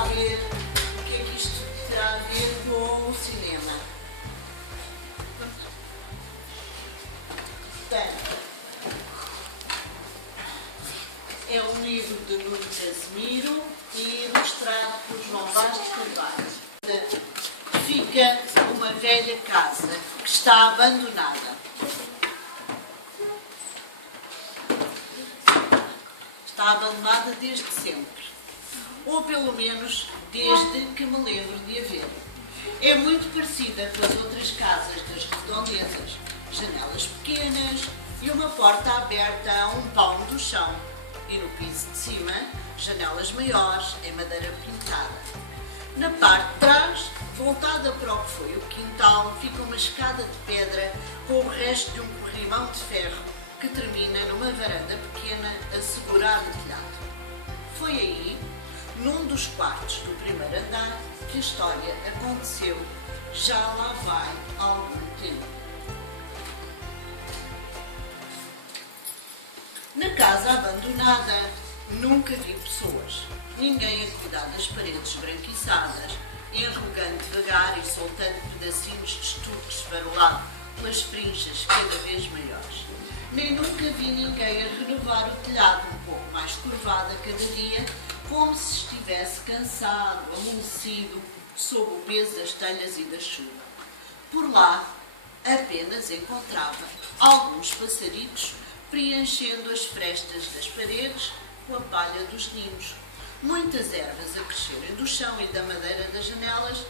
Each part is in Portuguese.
lá ver o que é que isto terá a ver com o cinema. Portanto, é um livro de Nuno Casimiro e ilustrado por João Bastos Carvalho. Fica uma velha casa que está abandonada. Está abandonada desde sempre. Ou pelo menos desde que me lembro de a ver. É muito parecida com as outras casas das redondezas. Janelas pequenas e uma porta aberta a um palmo do chão. E no piso de cima, janelas maiores em madeira pintada. Na parte de trás, voltada para o que foi o quintal, fica uma escada de pedra com o resto de um corrimão de ferro que termina numa varanda pequena a segurar o telhado. Foi aí, num dos quartos do primeiro andar, que a história aconteceu. Já lá vai algum tempo. Na casa abandonada, nunca vi pessoas. Ninguém a cuidar das paredes esbranquiçadas, enrugando devagar e soltando pedacinhos de estuque esfarolado pelas frinchas cada vez maiores. Nem nunca vi ninguém a renovar o telhado um pouco mais curvado a cada dia, como se estivesse cansado, amolecido, sob o peso das telhas e da chuva. Por lá, apenas encontrava alguns passaritos preenchendo as frestas das paredes com a palha dos ninhos. Muitas ervas a crescerem do chão e da madeira das janelas,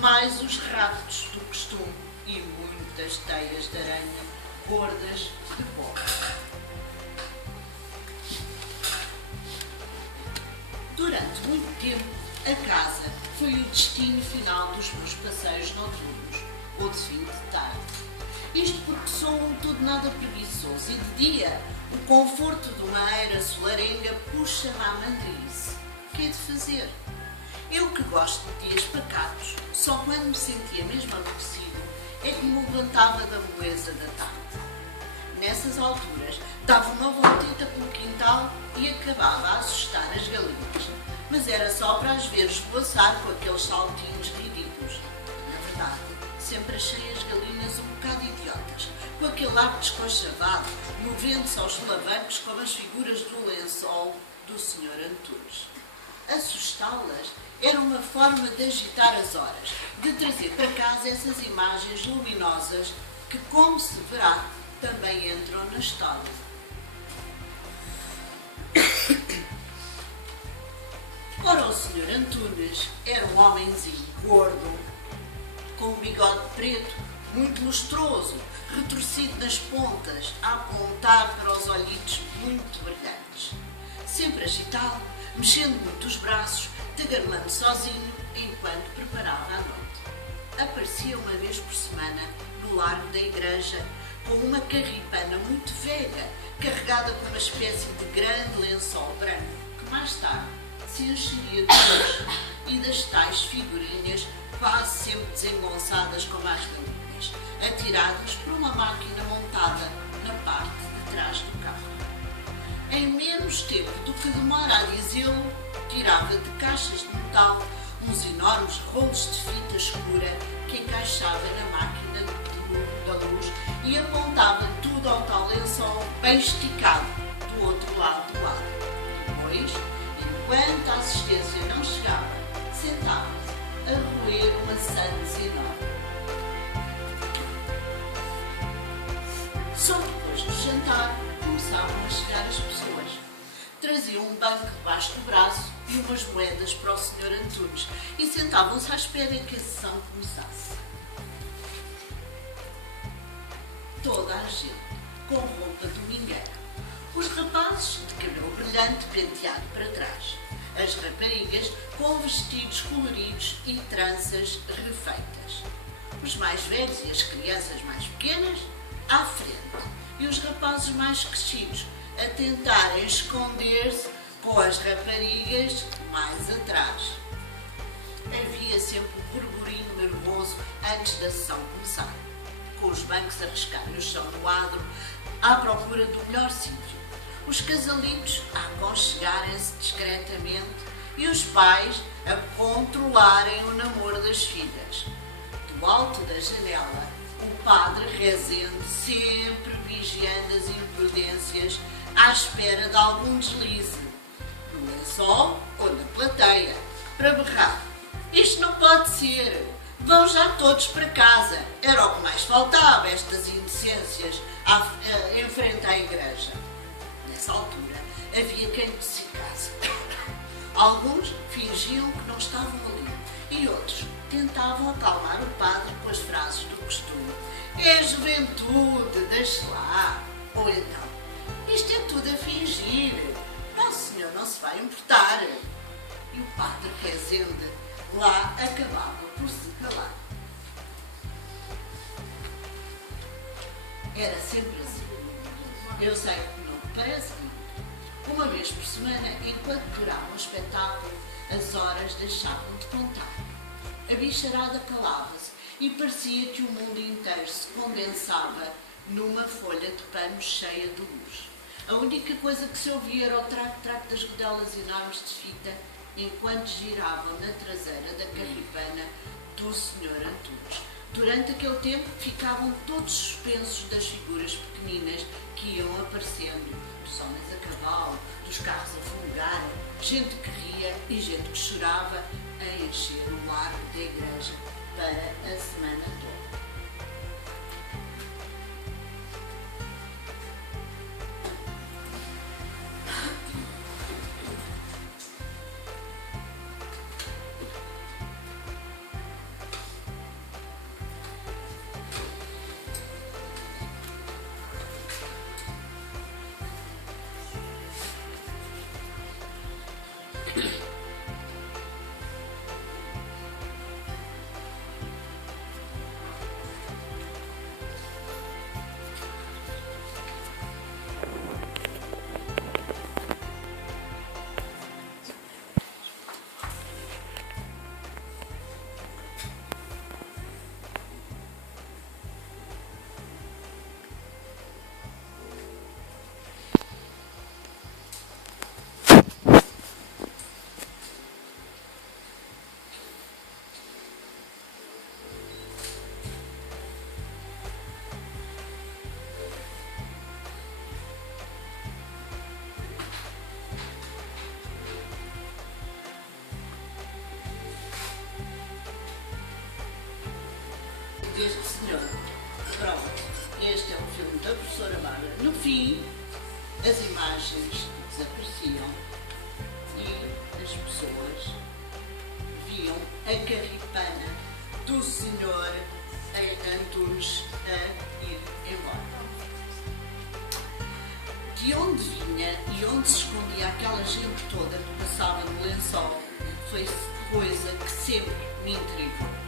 mais os raptos do costume e muitas teias de aranha gordas de pó. Durante muito tempo, a casa foi o destino final dos meus passeios noturnos, ou de fim de tarde. Isto porque sou um todo nada preguiçoso e de dia o conforto de uma eira solarenga puxa-me à mandrice. O que é de fazer? Eu que gosto de dias pacatos, só quando me sentia mesmo aborrecido é que me levantava da moleza da tarde. Nessas alturas, dava uma voltita pelo quintal e acabava a assustar as galinhas. Mas era só para as ver esvoaçar com aqueles saltinhos ridículos. Na verdade, sempre achei as galinhas um bocado idiotas, com aquele ar desconchavado, movendo-se aos solavancos como as figuras do lençol do Sr. Antunes. Assustá-las era uma forma de agitar as horas, de trazer para casa essas imagens luminosas que, como se verá, também entram na história. Ora, o Sr. Antunes era um homenzinho gordo, com um bigode preto, muito lustroso, retorcido nas pontas, a apontar para os olhitos muito brilhantes. Sempre agitado, mexendo muito os braços, tagarelando sozinho, enquanto preparava a noite. Aparecia uma vez por semana no largo da igreja, com uma carripana muito velha, carregada com uma espécie de grande lençol branco, que mais tarde se encheria de luz e das tais figurinhas quase sempre desengonçadas como as galinhas, atiradas por uma máquina montada na parte de trás do carro. Em menos tempo do que demora a dizê-lo, tirava de caixas de metal uns enormes rolos de fita escura que encaixava na máquina da luz e apontava tudo ao tal lençol bem esticado do outro lado do lado. Depois, enquanto a assistência não chegava, sentava-se a roer uma maçãs enorme. Só depois do jantar começavam a chegar as pessoas. Traziam um banco debaixo do braço e umas moedas para o Sr. Antunes e sentavam-se à espera que a sessão começasse. Toda a gente com roupa domingueira. Os rapazes de cabelo brilhante penteado para trás. As raparigas com vestidos coloridos e tranças refeitas. Os mais velhos e as crianças mais pequenas à frente. E os rapazes mais crescidos a tentarem esconder-se com as raparigas mais atrás. Havia sempre um burburinho nervoso antes da sessão começar, com os bancos a riscarem o chão no adro à procura do melhor sítio. Os casalitos a aconchegarem-se discretamente e os pais a controlarem o namoro das filhas. Do alto da janela, o padre Rezende sempre vigiando as imprudências à espera de algum deslize, no lençol ou na plateia, para berrar: isto não pode ser, vão já todos para casa. Era o que mais faltava, estas indecências em frente à igreja. Nessa altura, havia quem ficasse. Alguns fingiam que não estavam ali e outros tentavam acalmar o padre com as frases do costume: é a juventude, deixe lá. Ou então: isto é tudo a fingir, Nosso Senhor não se vai importar. E o padre Rezende lá acabava por se calar. Era sempre assim. Eu sei que não parece muito. Uma vez por semana, enquanto durava o espetáculo, as horas deixavam de contar. A bicharada calava-se e parecia que o mundo inteiro se condensava numa folha de pano cheia de luz. A única coisa que se ouvia era o traque-traque das rodelas enormes de fita enquanto giravam na traseira da carripana do Sr. Antunes. Durante aquele tempo ficavam todos suspensos das figuras pequeninas que iam aparecendo, dos homens a cavalo, dos carros a fumegar, gente que ria e gente que chorava a encher o largo da igreja para a semana toda. Este senhor, pronto, este é o filme da professora Bárbara. No fim, as imagens desapareciam e as pessoas viam a carripana do senhor Antunes a ir embora. De onde vinha e onde se escondia aquela gente toda que passava no lençol foi coisa que sempre me intrigou.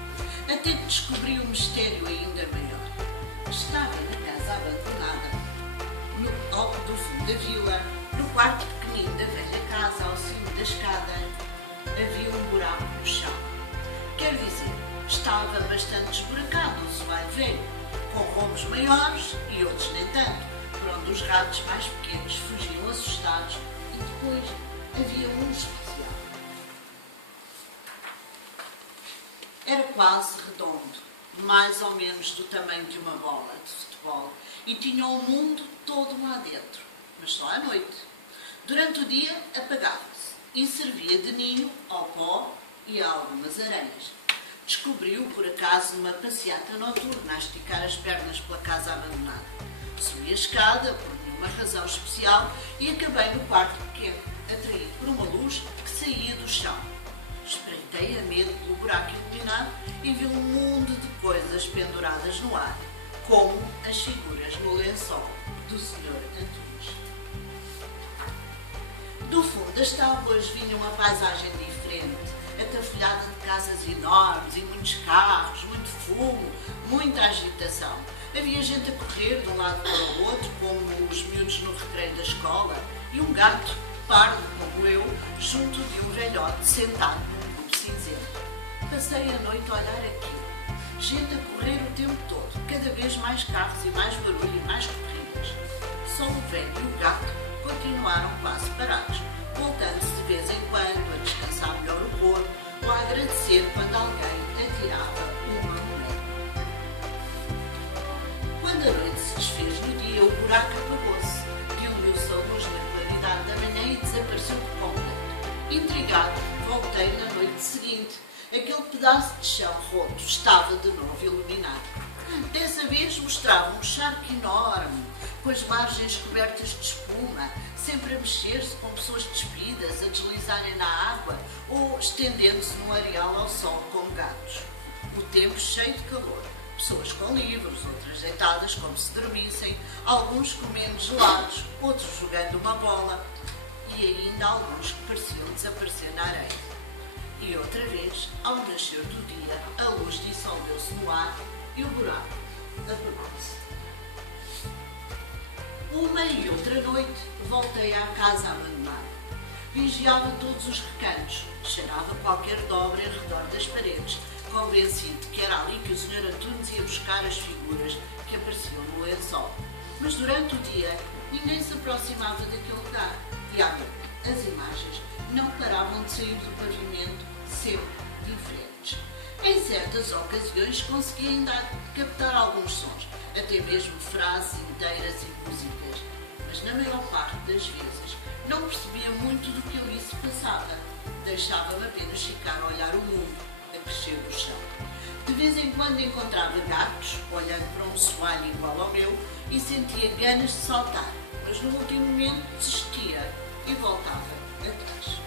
Até que descobri um mistério ainda maior. Estava na casa abandonada, no alto do fundo da vila, no quarto pequenino da velha casa, ao cimo da escada, havia um buraco no chão. Quer dizer, estava bastante esburacado o soalho velho, com rombos maiores e outros nem tanto, por onde os ratos mais pequenos fugiam assustados, e depois havia um especial. Era quase redondo, mais ou menos do tamanho de uma bola de futebol, e tinha o mundo todo lá dentro, mas só à noite. Durante o dia apagava-se e servia de ninho ao pó e a algumas aranhas. Descobriu por acaso numa passeata noturna a esticar as pernas pela casa abandonada. Subi a escada por nenhuma razão especial e acabei no quarto pequeno, atraído por uma luz que saía do chão. Espreitei a medo pelo buraco iluminado e vi um mundo de coisas penduradas no ar, como as figuras no lençol do Sr. Antunes. Do fundo das tábuas vinha uma paisagem diferente, atafolhada de casas enormes e muitos carros, muito fumo, muita agitação. Havia gente a correr de um lado para o outro, como os miúdos no recreio da escola, e um gato, pardo como eu, junto de um velhote sentado num grupo cinzento. Passei a noite a olhar aquilo. Gente a correr o tempo todo, cada vez mais carros e mais barulho e mais corridas. Só o velho e o gato continuaram quase parados, voltando-se de vez em quando a descansar melhor o corpo ou a agradecer quando alguém atirava uma moeda. Quando a noite se desfez no dia, o buraco apagou-se, diluiu-se a luz na claridade da manhã e desapareceu por completo. Intrigado, voltei na noite seguinte. Aquele pedaço de chão roto estava de novo iluminado. Dessa vez mostrava um charco enorme, com as margens cobertas de espuma, sempre a mexer-se, com pessoas despidas a deslizarem na água ou estendendo-se num areal ao sol como gatos. O tempo cheio de calor, pessoas com livros, outras deitadas como se dormissem, alguns comendo gelados, outros jogando uma bola e ainda alguns que pareciam desaparecer na areia. E outra vez, ao nascer do dia, a luz dissolveu-se no ar e o buraco apagou-se. Uma e outra noite, voltei à casa abandonada. Vigiava todos os recantos, cheirava qualquer dobra em redor das paredes, convencido que era ali que o Sr. Antunes ia buscar as figuras que apareciam no lençol. Mas durante o dia, ninguém se aproximava daquele lugar. E à noite, as imagens não paravam de sair do pavimento, sempre diferentes. Em certas ocasiões conseguia ainda captar alguns sons, até mesmo frases inteiras e músicas, mas na maior parte das vezes não percebia muito do que ali se passava. Deixava-me apenas ficar a olhar o mundo a crescer do chão. De vez em quando encontrava gatos, olhando para um soalho igual ao meu, e sentia ganas de saltar, mas no último momento desistia e voltava atrás.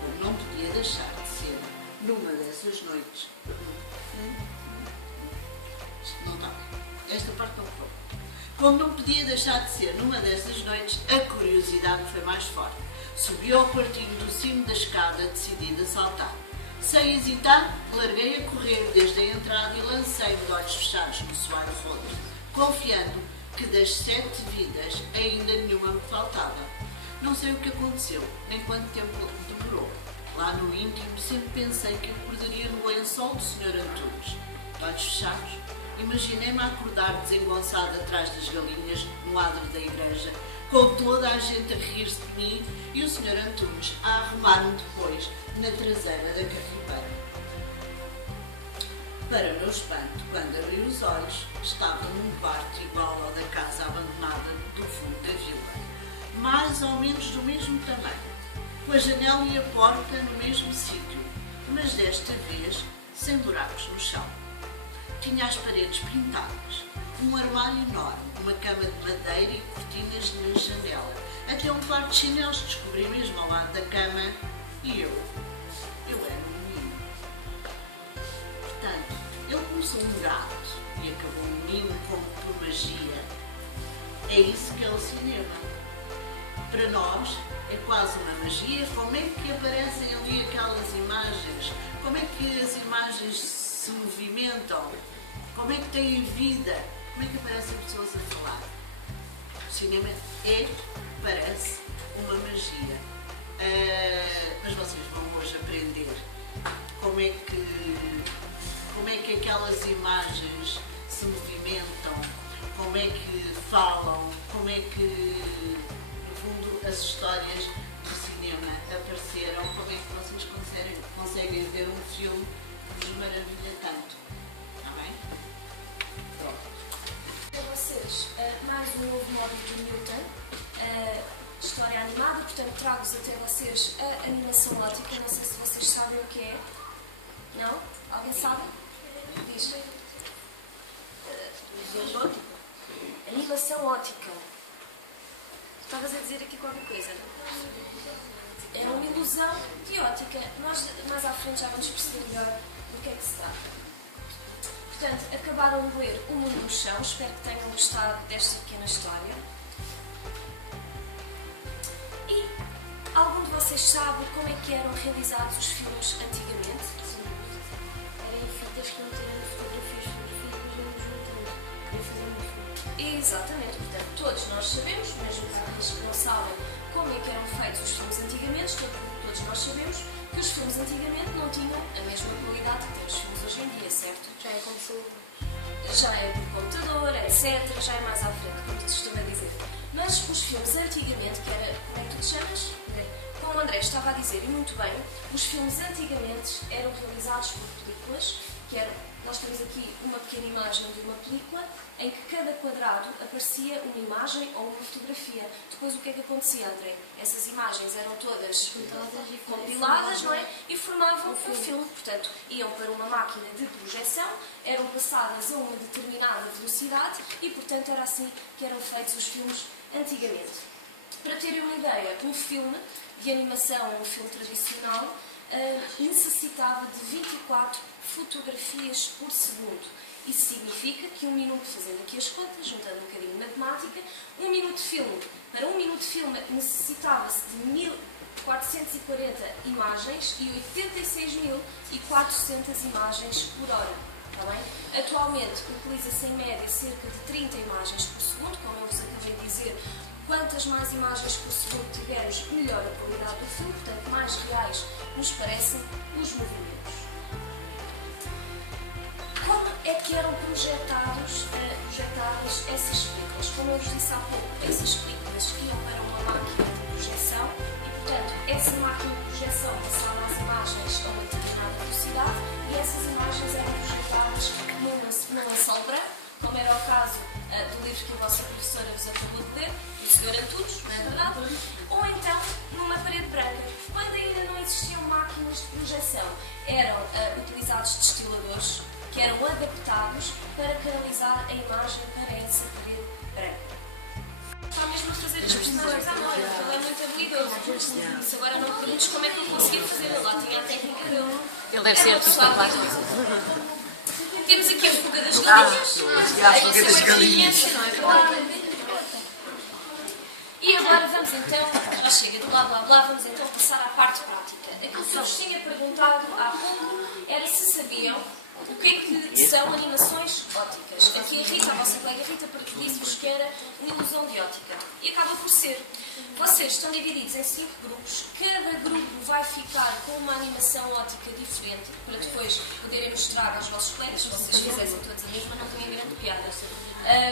Como não podia deixar de ser numa dessas noites. Não está bem. Esta parte não foi. Como não podia deixar de ser numa dessas noites, a curiosidade foi mais forte. Subi ao quartinho do cimo da escada, decidida a saltar. Sem hesitar, larguei a correr desde a entrada e lancei-me de olhos fechados no soalho roto, confiando que das 7 vidas ainda nenhuma me faltava. Não sei o que aconteceu, nem quanto tempo demorou. Lá no íntimo sempre pensei que acordaria no lençol do Sr. Antunes. De olhos fechados, imaginei-me a acordar desengonçada atrás das galinhas no adro da igreja, com toda a gente a rir-se de mim e o Sr. Antunes a arrumar-me depois na traseira da carribeira. Para meu espanto, quando abri os olhos, estava num quarto igual ao da casa abandonada do fundo da vila, mais ou menos do mesmo tamanho, com a janela e a porta no mesmo sítio, mas desta vez sem buracos no chão. Tinha as paredes pintadas, um armário enorme, uma cama de madeira e cortinas na janela, até um par de chinelos descobri mesmo ao lado da cama e eu era um menino. Portanto, ele começou um gato e acabou um menino como por magia. É isso que é o cinema. Para nós é quase uma magia. Como é que aparecem ali aquelas imagens? Como é que as imagens se movimentam? Como é que têm vida? Como é que aparecem pessoas a falar? O cinema parece uma magia. Mas vocês vão hoje aprender como é que aquelas imagens se movimentam, como é que falam, como é que, no fundo, as histórias do cinema apareceram, como é que vocês conseguem ver um filme que vos maravilha tanto. Está bem? Pronto. Para vocês, mais um novo módulo do Newton, história animada, portanto trago-vos até vocês a animação ótica. Não sei se vocês sabem o que é. Não? Alguém sabe? Diz. Animação ótica. Estavas a dizer aqui qualquer coisa. É uma ilusão de ótica. Nós mais à frente já vamos perceber melhor do que é que se trata. Portanto, acabaram de ler O Mundo no Chão. Espero que tenham gostado desta pequena história. E algum de vocês sabe como é que eram realizados os filmes antigamente? Eram fitas que não tinham fotografias queria fazer um filme. Exatamente, portanto, todos nós sabemos, mesmo aqueles que não sabem como é que eram feitos os filmes antigamente, todos nós sabemos que os filmes antigamente não tinham a mesma qualidade que têm os filmes hoje em dia, certo? Já é como se... Já é por computador, etc., já é mais à frente, como te estou a dizer. Mas Mas os filmes antigamente, que era, como é que tu te chamas? André. Como o André estava a dizer, e muito bem, os filmes antigamente eram realizados por películas, que eram, nós temos aqui uma pequena imagem de uma película, em que cada quadrado aparecia uma imagem ou uma fotografia. Depois o que é que acontecia, André? Essas imagens eram todas compiladas, não é? E formavam um filme. Portanto, iam para uma máquina de projeção, eram passadas a uma determinada velocidade e, portanto, era assim que eram feitos os filmes antigamente. Para terem uma ideia, um filme de animação, um filme tradicional, necessitava de 24 fotografias por segundo. Isso significa que um minuto, fazendo aqui as contas, juntando um bocadinho de matemática, um minuto de filme. Para um minuto de filme necessitava-se de 1440 imagens e 86.400 imagens por hora. Está bem? Atualmente utiliza-se em média cerca de 30 imagens por segundo, como eu vos acabei de dizer. Quantas mais imagens por segundo tivermos, melhor a qualidade do filme, portanto, mais reais nos parecem os movimentos. Como é que eram projetadas essas películas? Como eu vos disse há pouco, essas películas iam para uma máquina de projeção e, portanto, essa máquina de projeção passava as imagens a uma determinada velocidade e essas imagens eram projetadas num lençol branco, como era o caso do livro que a vossa professora vos acabou de ler, do Sr. Antunes, não é verdade? Ou então numa parede branca. Quando ainda não existiam máquinas de projeção, eram utilizados destiladores que eram adaptados para canalizar a imagem para essa parede branca. Está mesmo a fazer as personagens à memória, ele é muito habilidoso. Isso agora não me perguntes como é que eu consegui fazer, ele lá tinha a técnica dele. Ele deve ser artista plástico. Temos aqui a fuga das galinhas. A fuga das galinhas. Não é verdade? E agora vamos então, já chega de blá blá blá, vamos então passar à parte prática. Aquilo que eu vos tinha perguntado há pouco era se sabiam o que é que são animações ópticas. Aqui a Rita, a vossa colega Rita, disse-vos que era uma ilusão de óptica. E acaba por ser. Vocês estão divididos em 5 grupos. Cada grupo vai ficar com uma animação óptica diferente, para depois poderem mostrar aos vossos colegas. Se vocês fizessem todos a mesma, não tinha grande piada.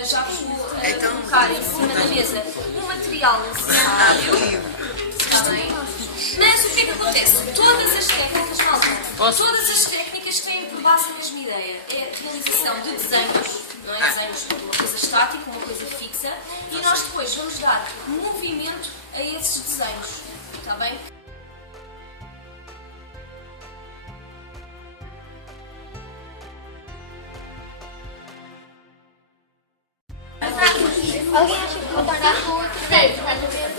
Já vos vou colocar em cima da mesa um material necessário. Está bem? Mas o que é que acontece? Todas as técnicas, malta, todas as técnicas têm por base a mesma ideia. É a realização de desenhos, não é? Desenhos de uma coisa estática, uma coisa fixa, e nós depois vamos dar movimento a esses desenhos. Está bem? Alguém acha que vou tornar com outro dedo, estás a ver?